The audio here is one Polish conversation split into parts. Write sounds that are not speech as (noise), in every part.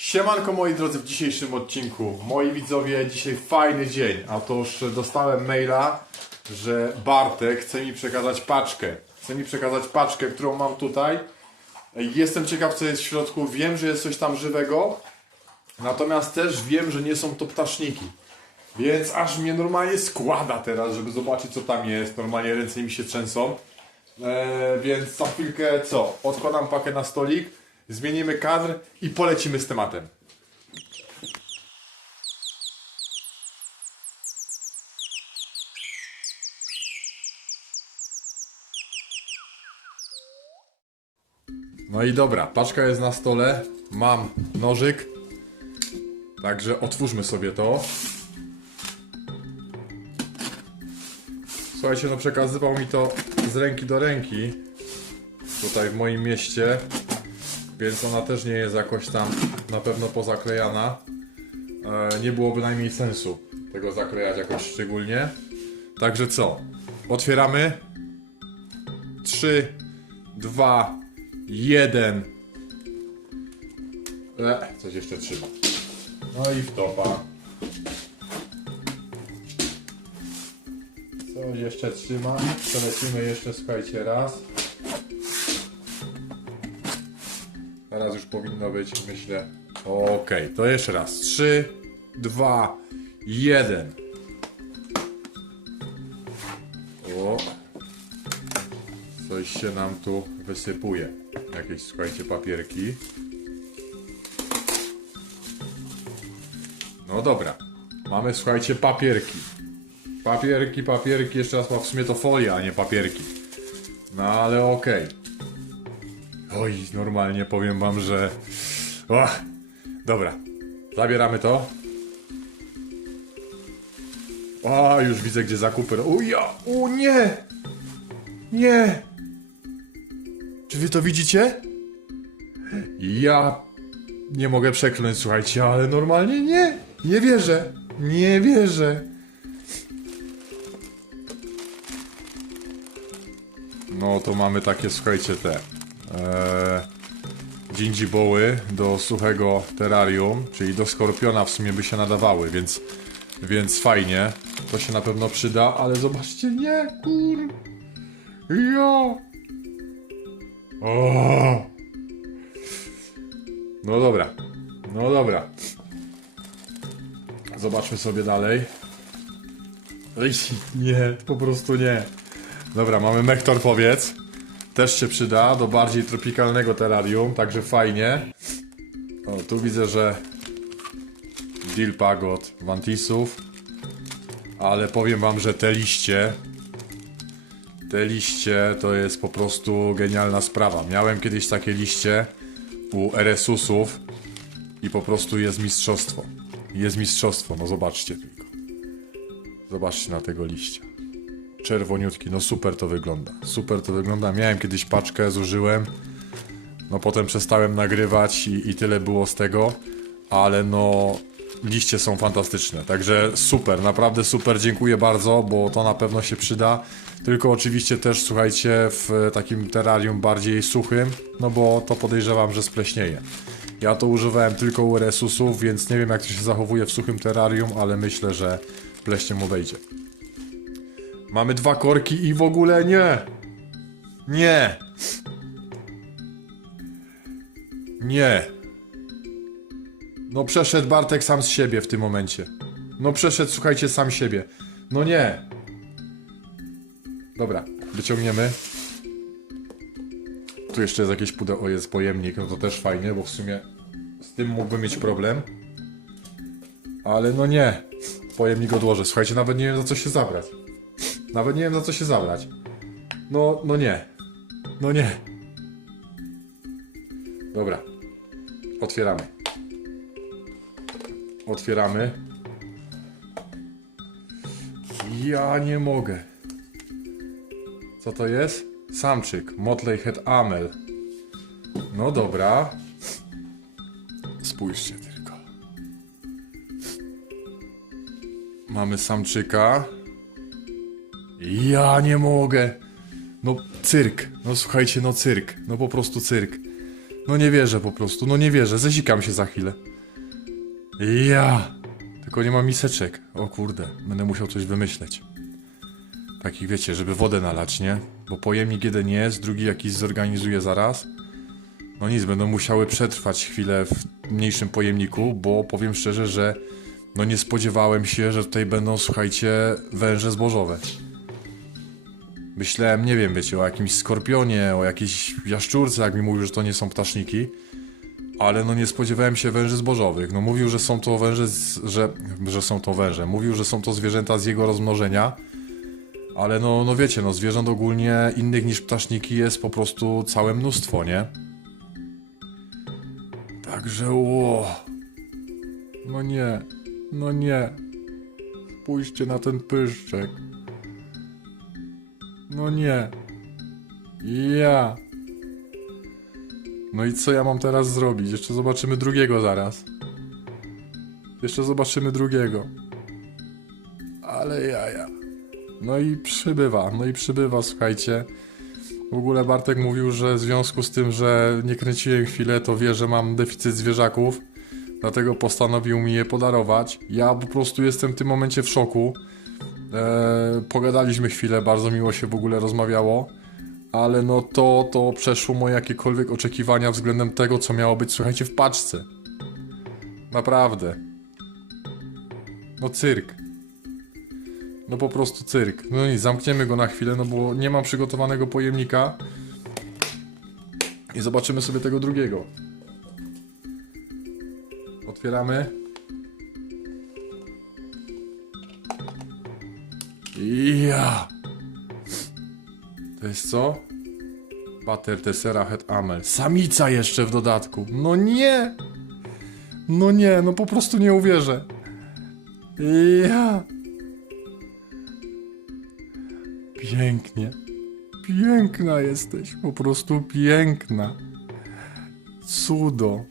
Siemanko moi drodzy w dzisiejszym odcinku. Moi widzowie, dzisiaj fajny dzień. A toż dostałem maila, że Bartek chce mi przekazać paczkę. Chce mi przekazać paczkę, którą mam tutaj. Jestem ciekaw co jest w środku. Wiem, że jest coś tam żywego. Natomiast też wiem, że nie są to ptaszniki. Więc aż mnie normalnie składa teraz, żeby zobaczyć co tam jest. Normalnie ręce mi się trzęsą. E, więc za chwilkę co? Odkładam pakę na stolik, zmienimy kadr i polecimy z tematem. No i dobra, paczka jest na stole, mam nożyk, także otwórzmy sobie to. Słuchajcie, no przekazywał mi to z ręki do ręki tutaj w moim mieście, więc ona też nie jest jakoś tam na pewno pozaklejana. E, nie byłoby najmniej sensu tego zaklejać jakoś szczególnie. Także co? Otwieramy. 3, 2, 1. Le, coś jeszcze trzyma. No i wtopa. Coś jeszcze trzyma. Przelecimy jeszcze, słuchajcie, raz. Teraz już powinno być, myślę. Okej, to jeszcze raz. 3, 2, 1. O. Coś się nam tu wysypuje. Jakieś, słuchajcie, papierki. No dobra. Mamy, słuchajcie, papierki. Papierki, papierki, jeszcze raz, w sumie to folia, a nie papierki. No ale okej. Oj, normalnie powiem wam, że... O, dobra, zabieramy to. O, już widzę, gdzie zakupy. O ja, o nie! Nie! Czy wy to widzicie? Ja nie mogę przekląć, słuchajcie, ale normalnie nie! Nie wierzę! Nie wierzę! No to mamy takie, słuchajcie, te dżindziboły do suchego terrarium, czyli do skorpiona w sumie by się nadawały, więc, więc fajnie. To się na pewno przyda, ale zobaczcie, nie, kur... Ja! O! No dobra, no dobra. Zobaczmy sobie dalej. Ej, nie, po prostu nie. Dobra, mamy Mektor powiedz. Też się przyda do bardziej tropikalnego terrarium, także fajnie. O, tu widzę, że deal pagod Wantisów. Ale powiem wam, że te liście te liście to jest po prostu genialna sprawa. Miałem kiedyś takie liście u RSUsów i po prostu jest mistrzostwo. Jest mistrzostwo, no zobaczcie tylko. Zobaczcie na tego liścia czerwoniutki. No super to wygląda. Super to wygląda. Miałem kiedyś paczkę, zużyłem. No potem przestałem nagrywać i, i tyle było z tego. Ale no liście są fantastyczne. Także super, naprawdę super. Dziękuję bardzo, bo to na pewno się przyda. Tylko oczywiście też słuchajcie w takim terrarium bardziej suchym, no bo to podejrzewam, że spleśnieje. Ja to używałem tylko u resusów, więc nie wiem jak to się zachowuje w suchym terrarium, ale myślę, że pleśnie mu wejdzie. Mamy dwa korki i w ogóle nie. Nie. Nie. No przeszedł Bartek sam z siebie w tym momencie. No przeszedł, słuchajcie, sam siebie. No nie. Dobra, wyciągniemy. Tu jeszcze jest jakieś pudełko, jest pojemnik, no to też fajnie, bo w sumie z tym mógłbym mieć problem. Ale no nie. Pojemnik odłożę. Słuchajcie, nawet nie wiem za co się zabrać. Nawet nie wiem za co się zabrać. No, no nie. No nie. Dobra. Otwieramy. Otwieramy. Ja nie mogę. Co to jest? Samczyk. Motley Head Amel. No dobra. Spójrzcie tylko. Mamy samczyka. Ja nie mogę. No cyrk. No słuchajcie, no cyrk. No po prostu cyrk. No nie wierzę po prostu. No nie wierzę. Zezikam się za chwilę. Ja! Tylko nie ma miseczek. O kurde, będę musiał coś wymyśleć. Takich wiecie, żeby wodę nalać, nie? Bo pojemnik jeden jest, drugi jakiś zorganizuję zaraz. No nic, będą musiały przetrwać chwilę w mniejszym pojemniku, bo powiem szczerze, że no nie spodziewałem się, że tutaj będą, słuchajcie, węże zbożowe. Myślałem, nie wiem, wiecie, o jakimś skorpionie, o jakiejś jaszczurce, jak mi mówił, że to nie są ptaszniki. Ale no nie spodziewałem się węży zbożowych. No mówił, że są to węże, z, że, że są to węże. Mówił, że są to zwierzęta z jego rozmnożenia. Ale no, no wiecie, no zwierząt ogólnie innych niż ptaszniki jest po prostu całe mnóstwo, nie? Także ło. No nie, no nie. Spójrzcie na ten pyszczek. No nie. Ja. No i co ja mam teraz zrobić? Jeszcze zobaczymy drugiego zaraz. Jeszcze zobaczymy drugiego. Ale jaja. No i przybywa, no i przybywa, słuchajcie. W ogóle Bartek mówił, że w związku z tym, że nie kręciłem chwilę, to wie, że mam deficyt zwierzaków. Dlatego postanowił mi je podarować. Ja po prostu jestem w tym momencie w szoku. Eee, pogadaliśmy chwilę, bardzo miło się w ogóle rozmawiało. Ale no to, to przeszło moje jakiekolwiek oczekiwania względem tego, co miało być, słuchajcie, w paczce. Naprawdę. No cyrk. No po prostu cyrk. No i zamkniemy go na chwilę, no bo nie mam przygotowanego pojemnika. I zobaczymy sobie tego drugiego. Otwieramy. Ja. To jest co? Butter Tessera Het Amel. Samica jeszcze w dodatku. No nie! No nie, no po prostu nie uwierzę. Ja. Pięknie. Piękna jesteś. Po prostu piękna. Cudo.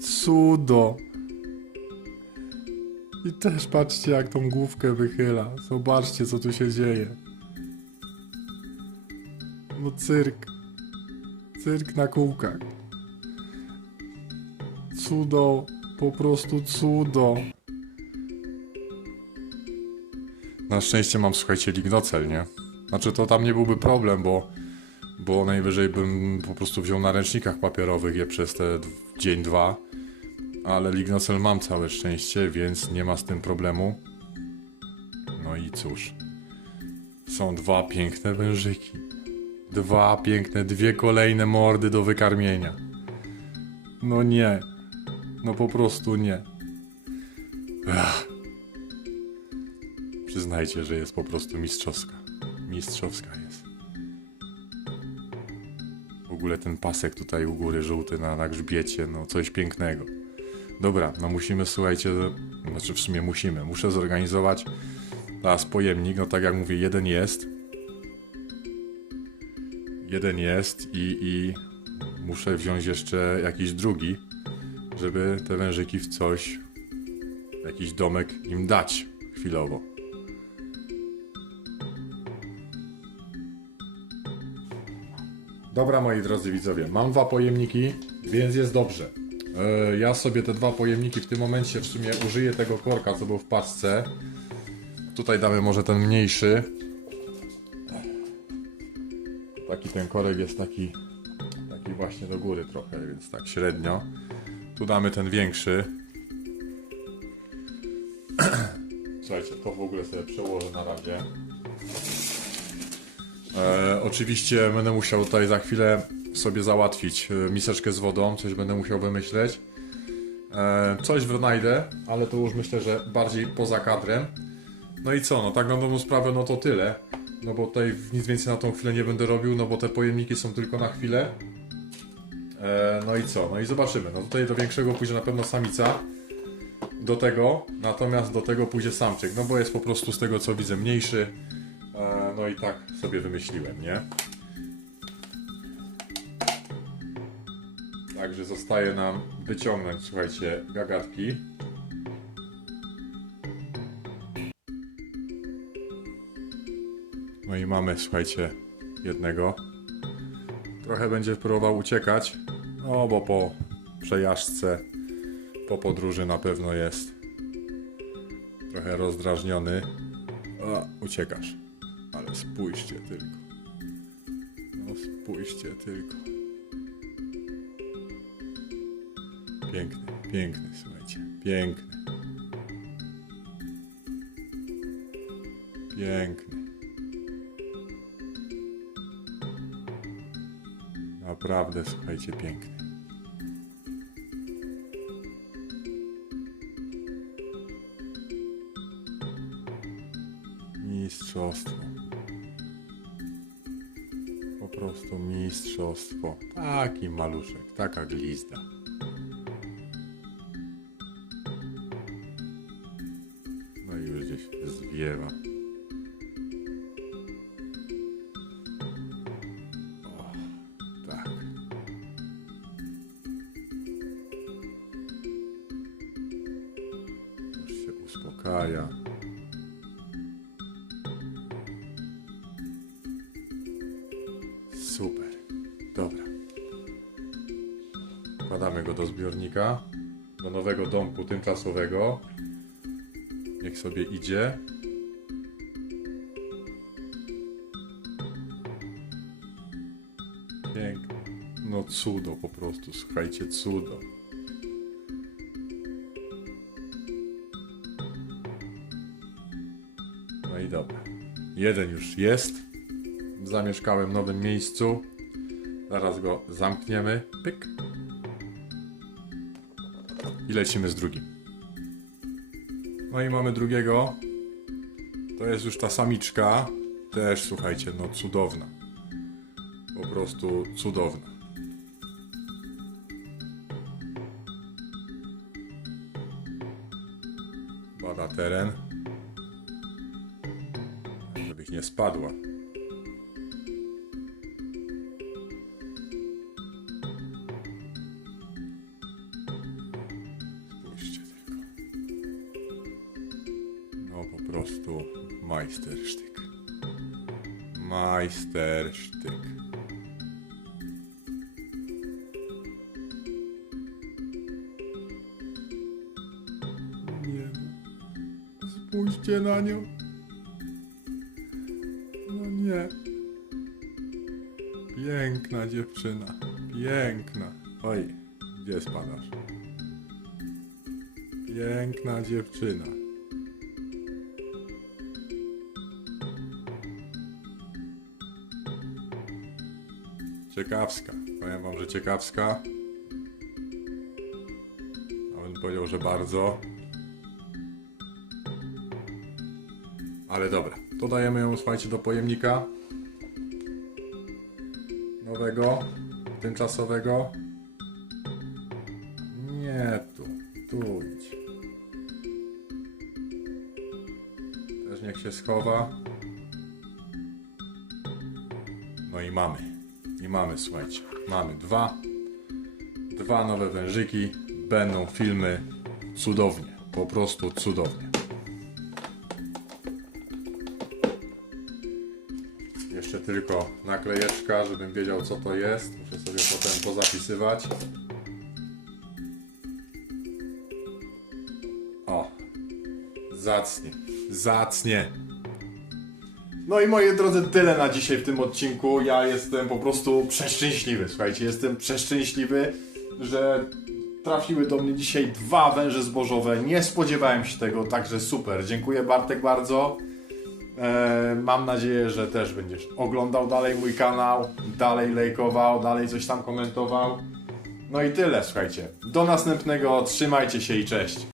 Cudo. I też patrzcie, jak tą główkę wychyla. Zobaczcie, co tu się dzieje. No cyrk. Cyrk na kółkach. Cudo. Po prostu cudo. Na szczęście mam, słuchajcie, lignocel, nie? Znaczy, to tam nie byłby problem, bo, bo najwyżej bym po prostu wziął na ręcznikach papierowych je przez te dzień, dwa. Ale lignocel mam całe szczęście, więc nie ma z tym problemu. No i cóż. Są dwa piękne wężyki. Dwa piękne, dwie kolejne mordy do wykarmienia. No nie. No po prostu nie. Ach. Przyznajcie, że jest po prostu mistrzowska. Mistrzowska jest. W ogóle ten pasek tutaj u góry żółty na, na grzbiecie, no coś pięknego. Dobra, no musimy, słuchajcie, znaczy w sumie musimy, muszę zorganizować teraz pojemnik, no tak jak mówię, jeden jest. Jeden jest i, i muszę wziąć jeszcze jakiś drugi, żeby te wężyki w coś, jakiś domek im dać chwilowo. Dobra, moi drodzy widzowie, mam dwa pojemniki, więc jest dobrze. E, ja sobie te dwa pojemniki w tym momencie w sumie użyję tego korka, co był w paczce. Tutaj damy może ten mniejszy. Taki ten korek jest taki, taki właśnie do góry trochę, więc tak średnio. Tu damy ten większy. (clears throat) Słuchajcie, to w ogóle sobie przełożę na razie. E, oczywiście będę musiał tutaj za chwilę sobie załatwić e, miseczkę z wodą, coś będę musiał wymyśleć. E, coś wynajdę, ale to już myślę, że bardziej poza kadrem. No i co, no tak na dobrą sprawę, no to tyle. No bo tutaj nic więcej na tą chwilę nie będę robił, no bo te pojemniki są tylko na chwilę. E, no i co, no i zobaczymy. No tutaj do większego pójdzie na pewno samica. Do tego, natomiast do tego pójdzie samczyk, no bo jest po prostu z tego co widzę mniejszy. No i tak sobie wymyśliłem, nie? Także zostaje nam wyciągnąć, słuchajcie, gagatki. No i mamy, słuchajcie, jednego. Trochę będzie próbował uciekać, no bo po przejażdżce, Po podróży na pewno jest. Trochę rozdrażniony. O, uciekasz. Ale spójrzcie tylko. No spójrzcie tylko. Piękny, piękny, słuchajcie. Piękny. Piękny. Naprawdę, słuchajcie, piękny. Mistrzostwo. Po prostu mistrzostwo. Taki maluszek, taka glizda. O, tak. Się uspokaja. Super. Dobra. Wkładamy go do zbiornika, do nowego domku tymczasowego. Niech sobie idzie. Cudo po prostu, słuchajcie, cudo. No i dobra. Jeden już jest. Zamieszkałem w nowym miejscu. Zaraz go zamkniemy. Pyk. I lecimy z drugim. No i mamy drugiego. To jest już ta samiczka. Też słuchajcie, no cudowna. Po prostu cudowna. Bada teren. Żebyś nie spadła. Spójrzcie tylko. No po prostu majstersztyk. Majstersztyk. Spójrzcie na nią. No nie. Piękna dziewczyna. Piękna. Oj, gdzie spadasz? Piękna dziewczyna. Ciekawska. Powiem wam, że ciekawska. A bym powiedział, że bardzo. Ale dobra. To dajemy ją, słuchajcie, do pojemnika. Nowego. Tymczasowego. Nie tu. Tu idź. Też niech się schowa. No i mamy. I mamy, słuchajcie. Mamy dwa. Dwa nowe wężyki. Będą filmy cudownie. Po prostu cudownie. Tylko naklejeczka, żebym wiedział co to jest. Muszę sobie potem pozapisywać. O, zacnie, zacnie. No i moi drodzy, tyle na dzisiaj w tym odcinku. Ja jestem po prostu przeszczęśliwy. Słuchajcie, jestem przeszczęśliwy, że trafiły do mnie dzisiaj dwa węże zbożowe. Nie spodziewałem się tego, także super. Dziękuję Bartek bardzo. E, mam nadzieję, że też będziesz oglądał dalej mój kanał, dalej lajkował, dalej coś tam komentował. No i tyle, słuchajcie. Do następnego, trzymajcie się i cześć.